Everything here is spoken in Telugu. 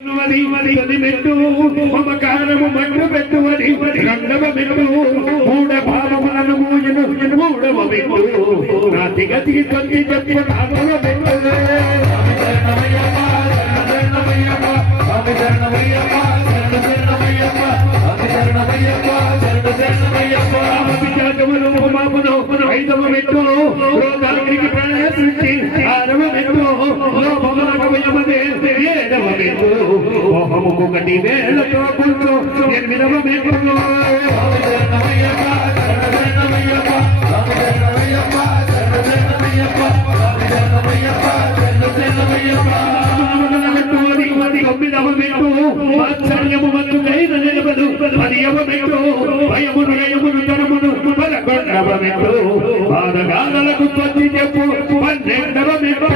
మెట్టు మమకారము మన్ను పెట్టువని రెండవ మెట్టు మూడ భావములను మూయను మూడవ మెట్టు నాతి గతికి కొద్ది చెప్పు నాలుగవ మెట్టు ఐదవ మెట్టు రోగానికి ప్రయాసించి ఆరవ మెట్టు ఏడవ మెట్టు మోహముకు గటి వేళతో కూర్చో ఎనిమిదవ మెట్టు తొమ్మిదవ మెట్టు వాత్సల్యము మత్తు కైన నిలబడు పదియవ మెట్టు భయమును నయమును తరమును పదకొండవ మెట్టు బాధగాలకు త్వచ్చి చెప్పు 12వ మెట్టు